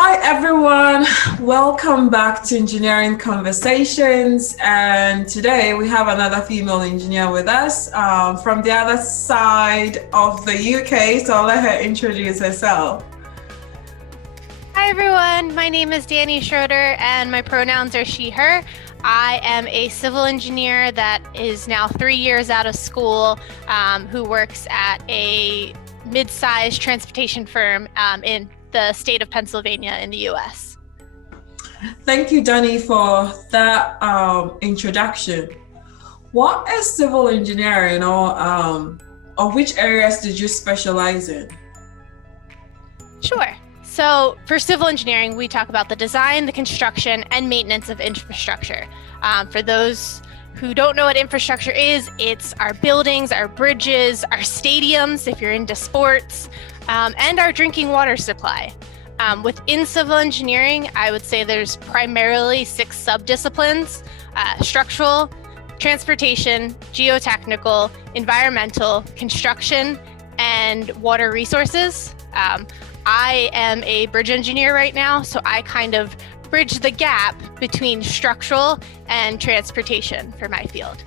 Hi everyone, welcome back to Engineering Conversations, and today we have another female engineer with us from the other side of the UK, so I'll let her introduce herself. Hi everyone, my name is Dani Schroder and my pronouns are she, her. I am a civil engineer that is now 3 years out of school, who works at a mid-sized transportation firm in the state of Pennsylvania in the US. Thank you, Dani, for that introduction. What is civil engineering, or which areas did you specialize in? Sure. So for civil engineering, we talk about the design, the construction, and maintenance of infrastructure. For those who don't know what infrastructure is, it's our buildings, our bridges, our stadiums, if you're into sports, and our drinking water supply. Within civil engineering, I would say there's primarily 6 subdisciplines: structural, transportation, geotechnical, environmental, construction, and water resources. I am a bridge engineer right now, so I kind of bridge the gap between structural and transportation for my field.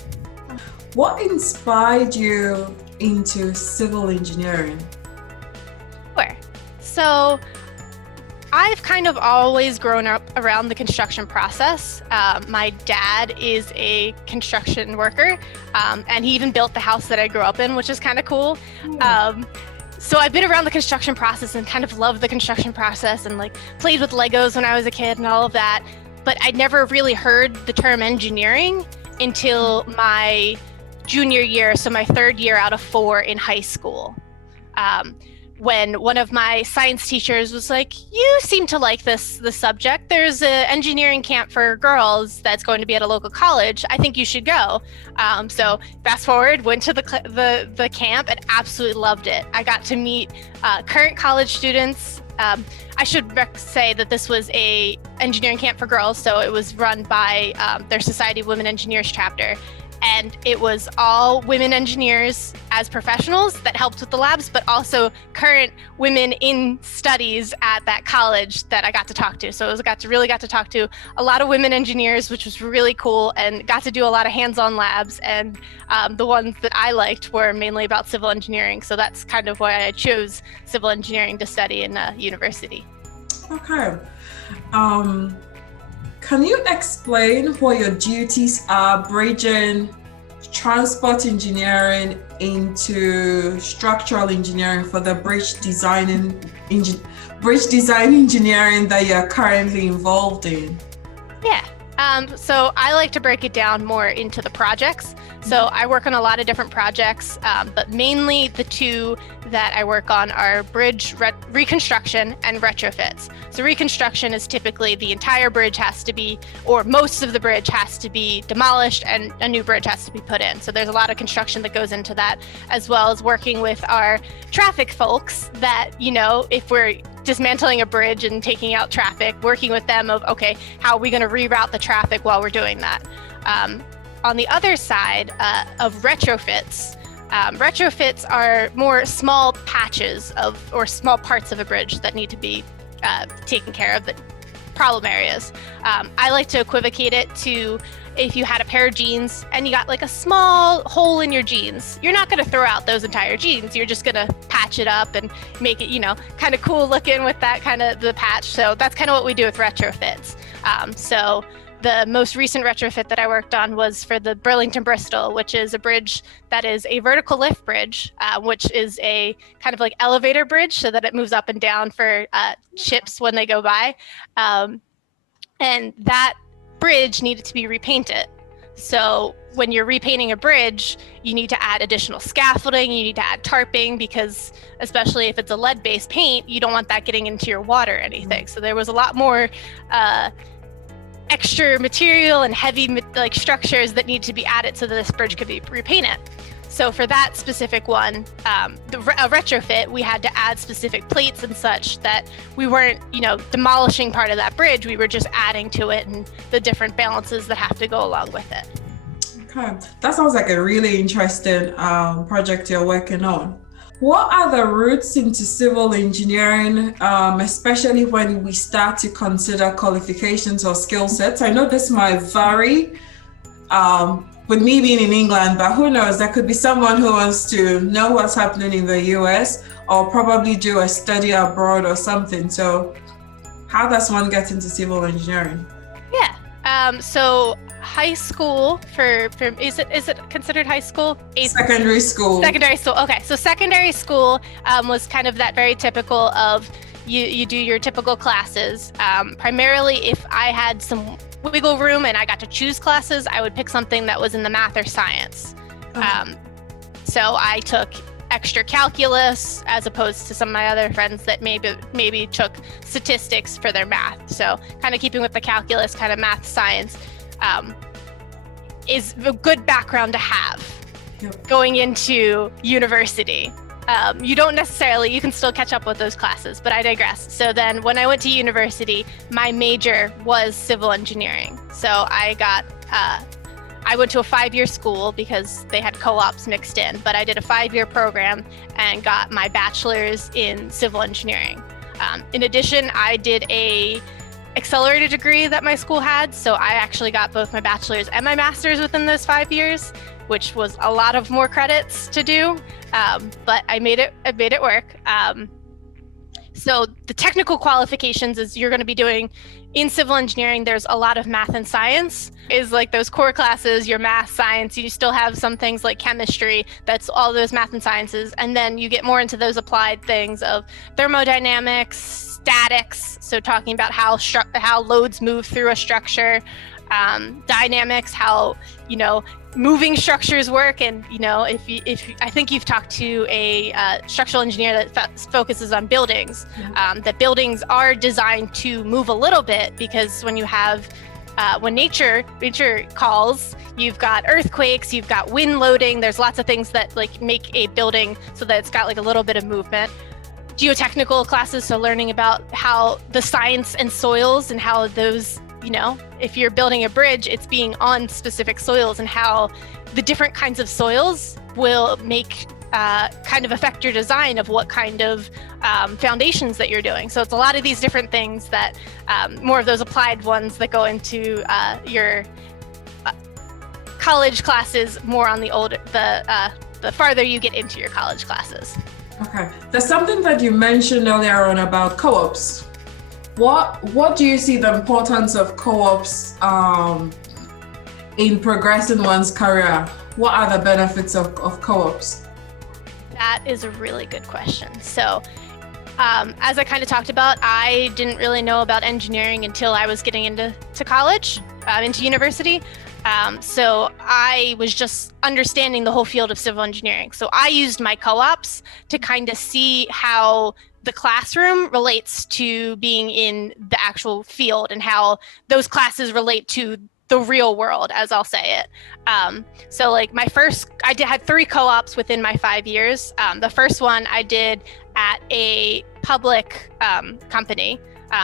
What inspired you into civil engineering? Sure. So I've kind of always grown up around the construction process. My dad is a construction worker, and he even built the house that I grew up in, which is kind of cool. So I've been around the construction process and kind of loved the construction process and played with Legos when I was a kid and all of that. But I'd never really heard the term engineering until my junior year, so my 3rd year out of 4 in high school. When one of my science teachers was like, "You seem to like the subject. There's an engineering camp for girls that's going to be at a local college. I think you should go." So fast forward, went to the camp and absolutely loved it. I got to meet current college students. I should say that this was a engineering camp for girls, so it was run by their Society of Women Engineers chapter. And it was all women engineers as professionals that helped with the labs, but also current women in studies at that college that I got to talk to. So really got to talk to a lot of women engineers, which was really cool, and got to do a lot of hands-on labs. And the ones that I liked were mainly about civil engineering. So that's kind of why I chose civil engineering to study in university. Okay. Can you explain what your duties are bridging transport engineering into structural engineering for the bridge design engineering that you're currently involved in? Yeah. So I like to break it down more into the projects. So I work on a lot of different projects, but mainly the 2 that I work on are bridge reconstruction and retrofits. So reconstruction is typically the entire bridge has to be, or most of the bridge has to be demolished and a new bridge has to be put in. So there's a lot of construction that goes into that, as well as working with our traffic folks that, if we're dismantling a bridge and taking out traffic, working with them of, okay, how are we going to reroute the traffic while we're doing that? On the other side of retrofits, retrofits are more small patches or small parts of a bridge that need to be taken care of, the problem areas. I like to equivocate it to if you had a pair of jeans and you got a small hole in your jeans, you're not going to throw out those entire jeans. You're just going to patch it up and make it, kind of cool looking with that kind of the patch. So that's kind of what we do with retrofits. So the most recent retrofit that I worked on was for the Burlington-Bristol, which is a bridge that is a vertical lift bridge, which is a kind of elevator bridge so that it moves up and down for ships when they go by. And that bridge needed to be repainted. So when you're repainting a bridge, you need to add additional scaffolding, you need to add tarping, because especially if it's a lead-based paint, you don't want that getting into your water or anything. So there was a lot more extra material and heavy structures that need to be added so that this bridge could be repainted. So for that specific one, a retrofit, we had to add specific plates and such that we weren't, demolishing part of that bridge. We were just adding to it and the different balances that have to go along with it. Okay, that sounds like a really interesting project you're working on. What are the routes into civil engineering, especially when we start to consider qualifications or skill sets? I know this might vary with me being in England, but who knows? There could be someone who wants to know what's happening in the US or probably do a study abroad or something. So how does one get into civil engineering? Yeah. So high school is it considered high school? Secondary school. Secondary school. Okay. So secondary school was kind of that very typical of you do your typical classes. Primarily, if I had some wiggle room and I got to choose classes, I would pick something that was in the math or science. So I took extra calculus as opposed to some of my other friends that maybe took statistics for their math. So kind of keeping with the calculus, kind of math, science is a good background to have going into university. You don't necessarily, you can still catch up with those classes, but I digress. So then when I went to university, my major was civil engineering. So I went to a 5-year school because they had co-ops mixed in, but I did a 5-year program and got my bachelor's in civil engineering. In addition, I did a accelerated degree that my school had. So I actually got both my bachelor's and my master's within those 5 years, which was a lot of more credits to do. But I made it work. So the technical qualifications is you're going to be doing in civil engineering. There's a lot of math and science is like those core classes, your math, science. You still have some things like chemistry. That's all those math and sciences. And then you get more into those applied things of thermodynamics, statics. So talking about how loads move through a structure, dynamics, how, moving structures work. And, if I think you've talked to a structural engineer that focuses on buildings, that buildings are designed to move a little bit because when you have, when nature calls, you've got earthquakes, you've got wind loading, there's lots of things that like make a building so that it's got like a little bit of movement. Geotechnical classes, so learning about how the science and soils and how those, if you're building a bridge, it's being on specific soils and how the different kinds of soils will make kind of affect your design of what kind of foundations that you're doing. So it's a lot of these different things that more of those applied ones that go into your college classes more on the farther you get into your college classes. Okay. There's something that you mentioned earlier on about co-ops. What do you see the importance of co-ops in progressing one's career? What are the benefits of co-ops? That is a really good question. So as I kind of talked about, I didn't really know about engineering until I was getting into college, into university. So I was just understanding the whole field of civil engineering. So I used my co-ops to kind of see how the classroom relates to being in the actual field and how those classes relate to the real world, as I'll say it. So like I had 3 co-ops within my 5 years. The first one I did at a public company.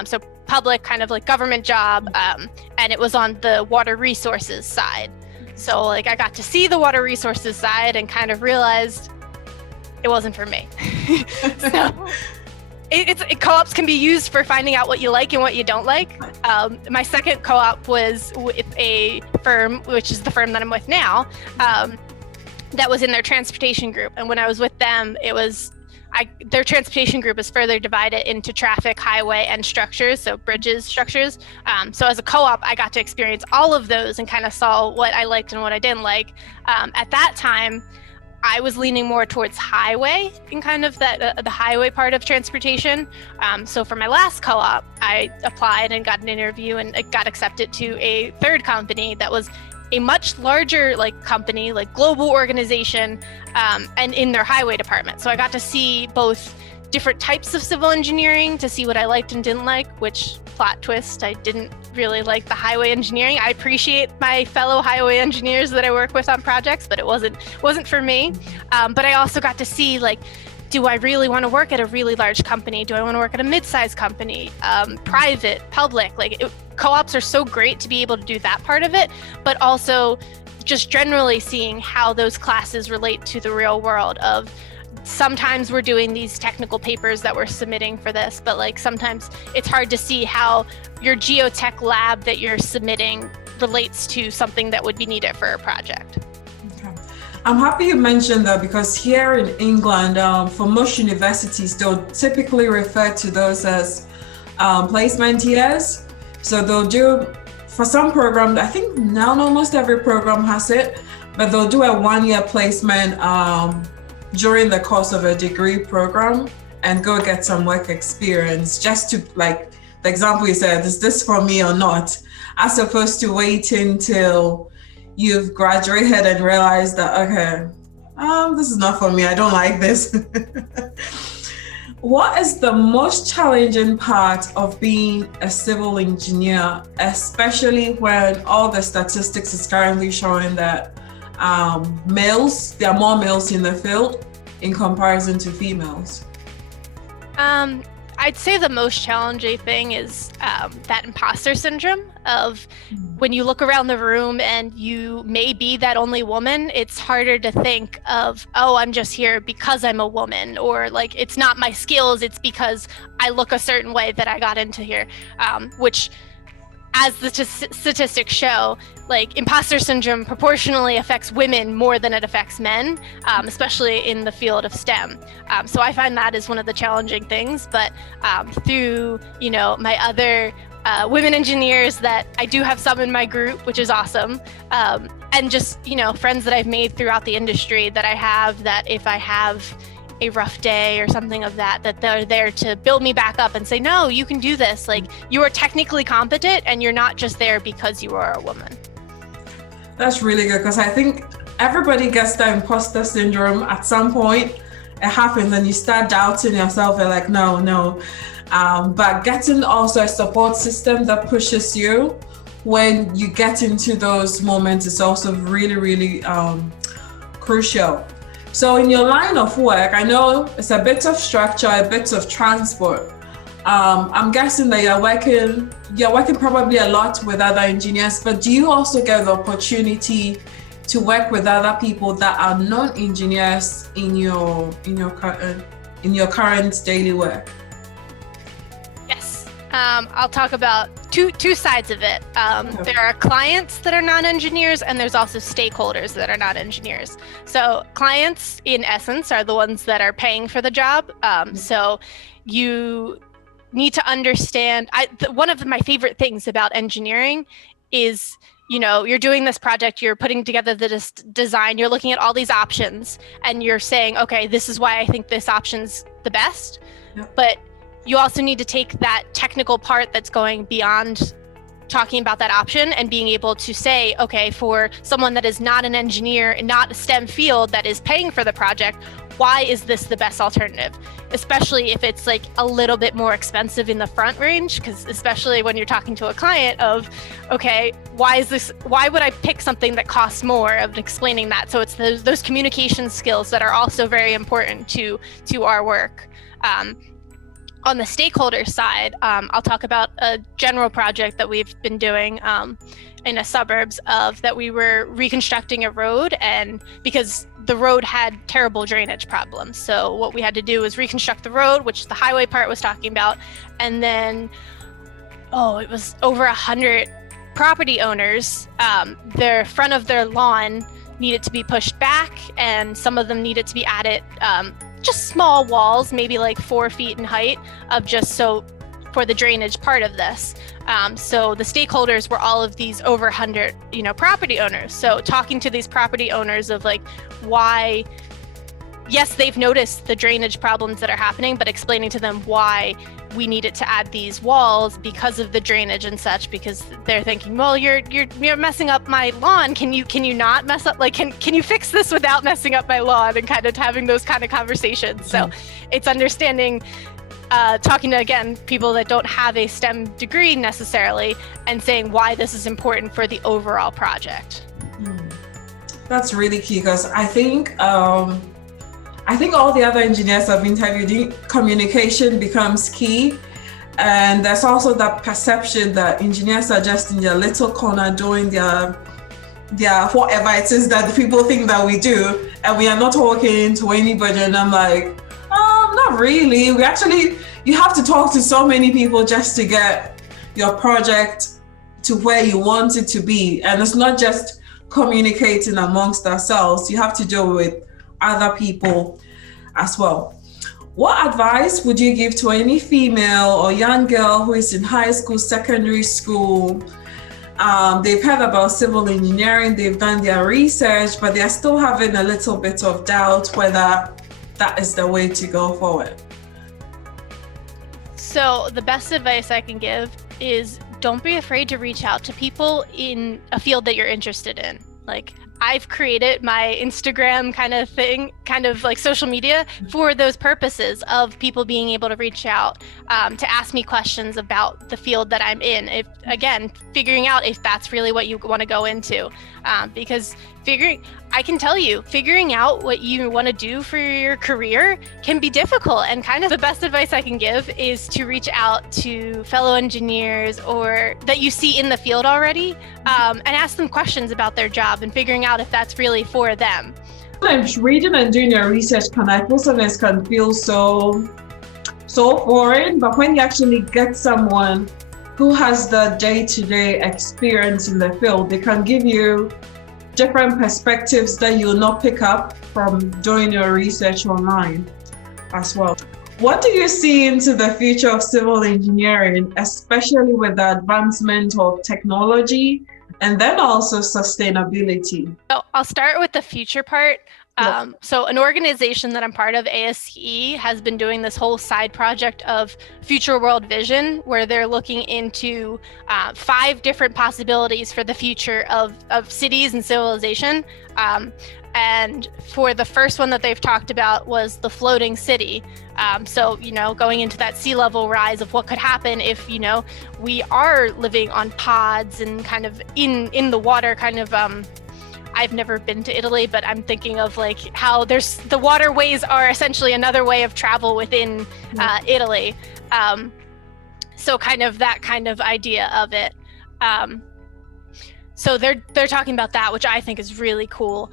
So public kind of like government job. And it was on the water resources side. So like I got to see the water resources side and kind of realized it wasn't for me. So co-ops can be used for finding out what you like and what you don't like. My second co-op was with a firm, which is the firm that I'm with now, that was in their transportation group. And when I was with them, their transportation group is further divided into traffic, highway, and structures, so bridges, structures. So as a co-op, I got to experience all of those and kind of saw what I liked and what I didn't like. At that time, I was leaning more towards highway and kind of the highway part of transportation. So for my last co-op, I applied and got an interview and got accepted to a third company that was a much larger company, global organization, and in their highway department. So I got to see both different types of civil engineering to see what I liked and didn't like, which plot twist, I didn't really like the highway engineering. I appreciate my fellow highway engineers that I work with on projects, but it wasn't for me. But I also got to see do I really want to work at a really large company? Do I want to work at a mid-sized company? Private, public? Co-ops are so great to be able to do that part of it, but also just generally seeing how those classes relate to the real world of sometimes we're doing these technical papers that we're submitting for this, but like sometimes it's hard to see how your geotech lab that you're submitting relates to something that would be needed for a project. Okay. I'm happy you mentioned that, because here in England, for most universities, they'll typically refer to those as placement years. So they'll do, for some programs, I think now almost every program has it, but they'll do a 1-year placement during the course of a degree program and go get some work experience, just to, like the example you said, is this for me or not? As opposed to waiting till you've graduated and realized that, okay, this is not for me, I don't like this. What is the most challenging part of being a civil engineer, especially when all the statistics is currently showing that there are more males in the field in comparison to females? I'd say the most challenging thing is that imposter syndrome of when you look around the room and you may be that only woman, it's harder to think of, oh, I'm just here because I'm a woman, or like it's not my skills, it's because I look a certain way that I got into here, which, as the statistics show, like imposter syndrome proportionally affects women more than it affects men, especially in the field of STEM. So I find that is one of the challenging things, but through, my other women engineers that I do have some in my group, which is awesome. And just, friends that I've made throughout the industry that I have, that if I have a rough day or something of that they're there to build me back up and say, no, you can do this. Like, you are technically competent and you're not just there because you are a woman. That's really good, because I think everybody gets that imposter syndrome at some point. It happens and you start doubting yourself. You're like, no. But getting also a support system that pushes you when you get into those moments is also really, really crucial. So in your line of work, I know it's a bit of structure, a bit of transport. I'm guessing that you're working probably a lot with other engineers, but do you also get the opportunity to work with other people that are non-engineers in your current daily work? Yes, I'll talk about two sides of it. There are clients that are non-engineers, and there's also stakeholders that are not engineers. So clients, in essence, are the ones that are paying for the job. So you need to understand, one of my favorite things about engineering is, you're doing this project, you're putting together the design, you're looking at all these options, and you're saying, okay, this is why I think this option's the best. Yep. But you also need to take that technical part that's going beyond talking about that option and being able to say, okay, for someone that is not an engineer and not a STEM field that is paying for the project, why is this the best alternative? Especially if it's like a little bit more expensive in the front range, because especially when you're talking to a client of, okay, why would I pick something that costs more, of explaining that. So it's those communication skills that are also very important to our work. On the stakeholder side, I'll talk about a general project that we've been doing in the suburbs of that we were reconstructing a road, and because the road had terrible drainage problems. So what we had to do was reconstruct the road, which the highway part was talking about, and then, it was over 100 property owners, their front of their lawn needed to be pushed back, and some of them needed to be added just small walls, maybe like 4 feet in height, of just so for the drainage part of this. So the stakeholders were all of these over 100, property owners. So talking to these property owners of like why, yes, they've noticed the drainage problems that are happening, but explaining to them why we needed to add these walls because of the drainage and such, because they're thinking, well, you're messing up my lawn. Can you not mess up? Like, can you fix this without messing up my lawn? And kind of having those kind of conversations. So it's understanding, talking to, again, people that don't have a STEM degree necessarily, and saying why this is important for the overall project. That's really key, because I think all the other engineers I've interviewed, communication becomes key. And there's also that perception that engineers are just in their little corner doing their whatever it is that the people think that we do, and we are not talking to anybody. And I'm like, not really. You have to talk to so many people just to get your project to where you want it to be. And it's not just communicating amongst ourselves. You have to deal with other people as well. What advice would you give to any female or young girl who is in high school, secondary school? They've heard about civil engineering, they've done their research, but they're still having a little bit of doubt whether that is the way to go forward. So the best advice I can give is don't be afraid to reach out to people in a field that you're interested in. Like, I've created my Instagram kind of thing, kind of like social media, for those purposes of people being able to reach out to ask me questions about the field that I'm in. If, again, figuring out if that's really what you want to go into, because I can tell you, figuring out what you want to do for your career can be difficult. And kind of the best advice I can give is to reach out to fellow engineers or that you see in the field already, and ask them questions about their job and figuring out if that's really for them. Sometimes reading and doing your research sometimes can feel so foreign, but when you actually get someone who has the day-to-day experience in the field, they can give you different perspectives that you'll not pick up from doing your research online as well. What do you see into the future of civil engineering, especially with the advancement of technology and then also sustainability? So I'll start with the future part. So an organization that I'm part of, ASE, has been doing this whole side project of Future World Vision, where they're looking into 5 different possibilities for the future of cities and civilization. And for the first one that they've talked about was the floating city. So, going into that sea level rise of what could happen if, we are living on pods and kind of in the water, kind of, I've never been to Italy, but I'm thinking of like how the waterways are essentially another way of travel within Italy. So kind of that kind of idea of it. So they're talking about that, which I think is really cool.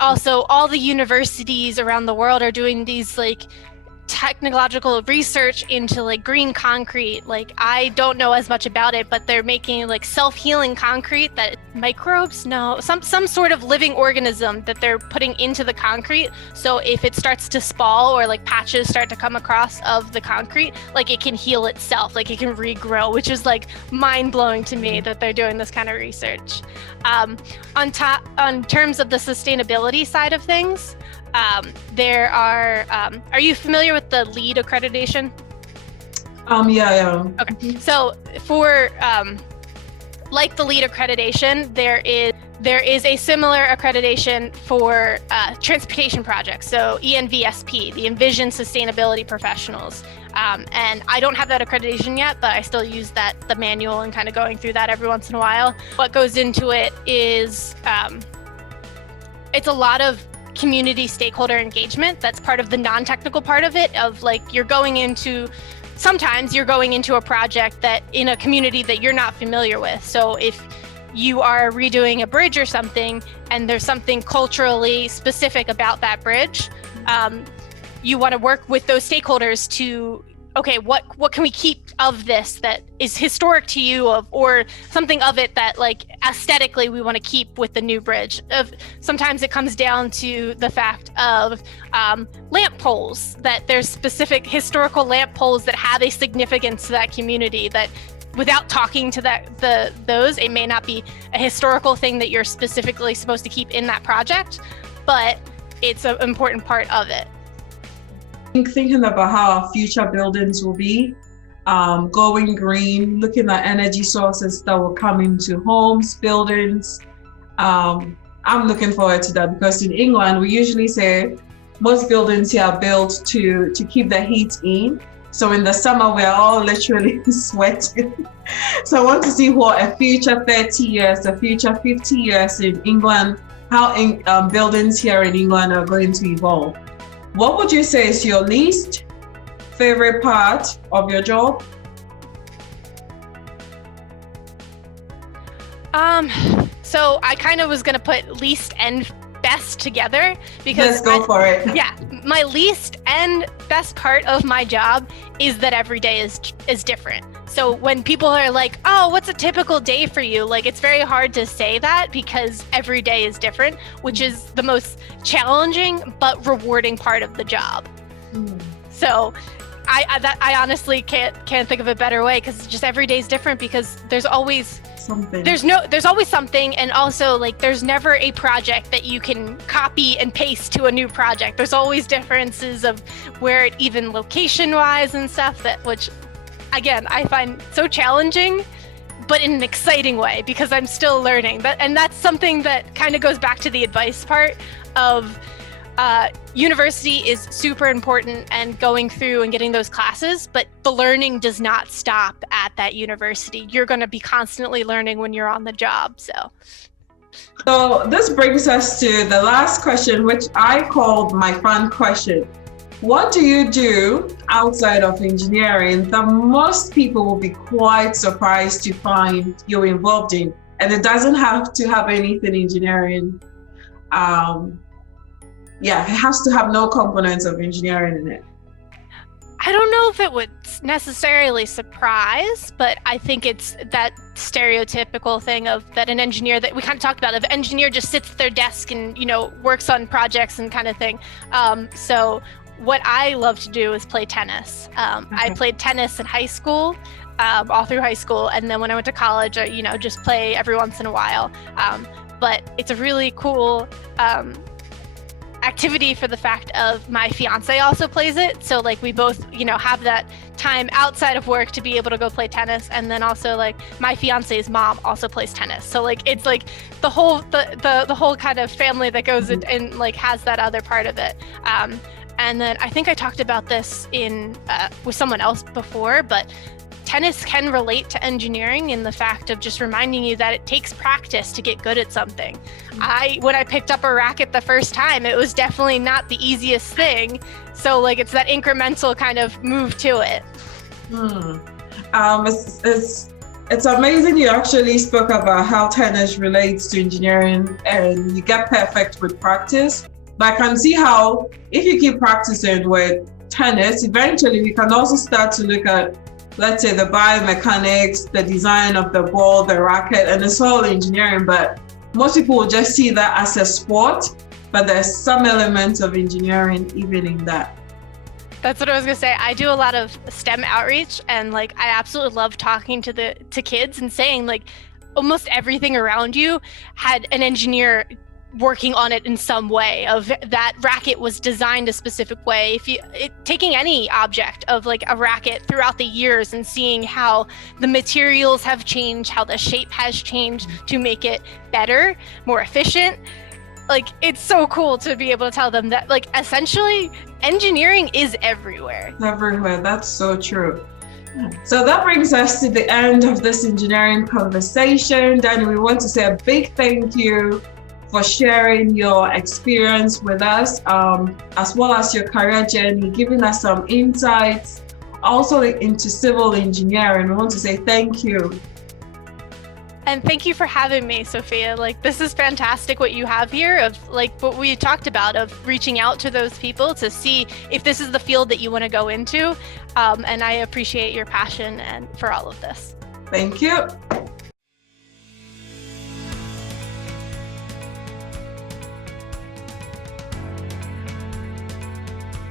Also, all the universities around the world are doing these like technological research into like green concrete. Like, I don't know as much about it, but they're making like self-healing concrete that some sort of living organism that they're putting into the concrete. So if it starts to spall or like patches start to come across of the concrete, like it can heal itself, like it can regrow, which is like mind-blowing to me that they're doing this kind of research. On terms of the sustainability side of things, there are you familiar with the LEED accreditation? Yeah. Okay. So for like the LEED accreditation, there is a similar accreditation for transportation projects. So ENVSP, the Envision Sustainability Professionals. And I don't have that accreditation yet, but I still use the manual and kind of going through that every once in a while. What goes into it is it's a lot of community stakeholder engagement. That's part of the non-technical part of it, of like sometimes you're going into a project that in a community that you're not familiar with. So if you are redoing a bridge or something and there's something culturally specific about that bridge, you want to work with those stakeholders to, okay, what can we keep of this that is historic to you, or something of it that like aesthetically we want to keep with the new bridge. Sometimes it comes down to the fact of lamp poles, that there's specific historical lamp poles that have a significance to that community that without talking to those, it may not be a historical thing that you're specifically supposed to keep in that project, but it's an important part of it. Thinking about how our future buildings will be, going green, looking at energy sources that will come into homes, buildings. I'm looking forward to that, because in England, we usually say most buildings here are built to keep the heat in. So in the summer, we're all literally sweating. So I want to see what a future 30 years, a future 50 years in England, how buildings here in England are going to evolve. What would you say is your least favorite part of your So I kind of was going to put least and best together because let's go for it. Yeah, my least and best part of my job is that every day is different. So when people are like, oh, what's a typical day for you? Like, it's very hard to say that because every day is different, which is the most challenging but rewarding part of the job. So I honestly can't think of a better way, because just every day is different, because there's always something. There's always something, and also like there's never a project that you can copy and paste to a new project. There's always differences of where it, even location wise and stuff, that which again I find so challenging, but in an exciting way, because I'm still learning. And that's something that kind of goes back to the advice part of university is super important, and going through and getting those classes, but the learning does not stop at that university. You're going to be constantly learning when you're on the job. So this brings us to the last question, which I called my fun question. What do you do outside of engineering that most people will be quite surprised to find you're involved in? And it doesn't have to have anything engineering. It has to have no components of engineering in it. I don't know if it would necessarily surprise, but I think it's that stereotypical thing of that an engineer, that we kind of talked about, of engineer just sits at their desk and, works on projects and kind of thing. So what I love to do is play tennis. I played tennis in high school, all through high school. And then when I went to college, I, just play every once in a while. But it's a really cool activity for the fact of my fiance also plays it. So like we both, have that time outside of work to be able to go play tennis. And then also like my fiance's mom also plays tennis. So like it's like the whole kind of family that goes in and like has that other part of it. And then I think I talked about this in with someone else before, but tennis can relate to engineering in the fact of just reminding you that it takes practice to get good at something. When I picked up a racket the first time, it was definitely not the easiest thing. So like it's that incremental kind of move to it. It's amazing you actually spoke about how tennis relates to engineering and you get perfect with practice. But I can see how if you keep practicing with tennis, eventually we can also start to look at, let's say, the biomechanics, the design of the ball, the racket, and it's all engineering. But most people will just see that as a sport, but there's some elements of engineering even in that. That's what I was gonna say. I do a lot of STEM outreach, and like I absolutely love talking to kids and saying like almost everything around you had an engineer working on it in some way, of that racket was designed a specific way. Taking any object of like a racket throughout the years and seeing how the materials have changed, how the shape has changed to make it better, more efficient. Like it's so cool to be able to tell them that like essentially engineering is everywhere. Everywhere, that's so true. So that brings us to the end of this engineering conversation. Dani, we want to say a big thank you for sharing your experience with us, as well as your career journey, giving us some insights also into civil engineering. We want to say thank you. And thank you for having me, Sophia. Like, this is fantastic what you have here, of like what we talked about, of reaching out to those people to see if this is the field that you want to go into. And I appreciate your passion and for all of this. Thank you.